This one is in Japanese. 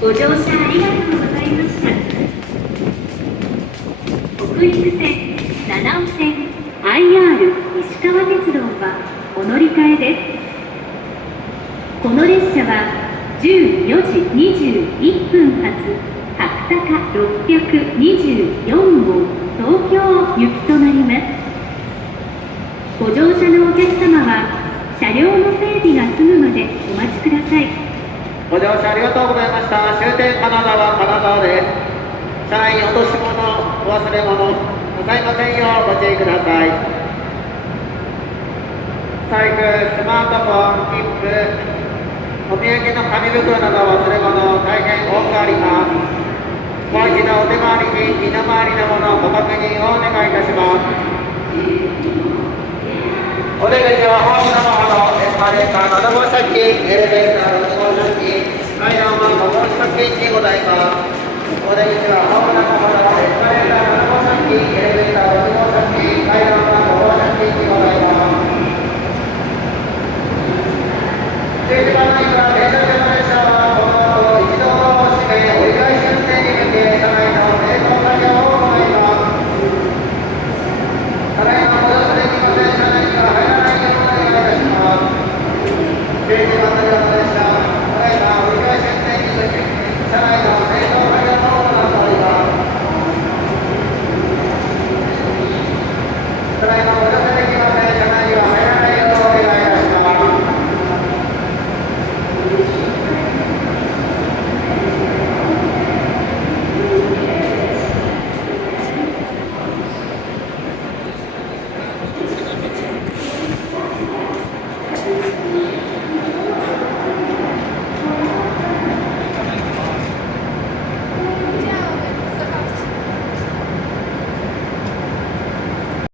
ご乗車ありがとうございました。北陸線、七尾線、IR 石川鉄道はお乗り換えです。この列車は14時21分発白鷹624号東京行きとなります。ご乗車のお客様は車両の整備が済むまでお待ちください。ご乗車ありがとうございました。終点金沢です。車内落とし物、お忘れ物ございませんようご注意ください。財布、スマートフォン、切符、お土産の紙袋など忘れ物大変多くあります。もう一度お手回りに身の回りのものご確認をお願いいたします。お出口はホームの方のエスカレーター7号車付近、エレベーター6号車付近、階段は5号車付近にございます。お出口はホームの方のエスカレーター7号車付近、エレベーター6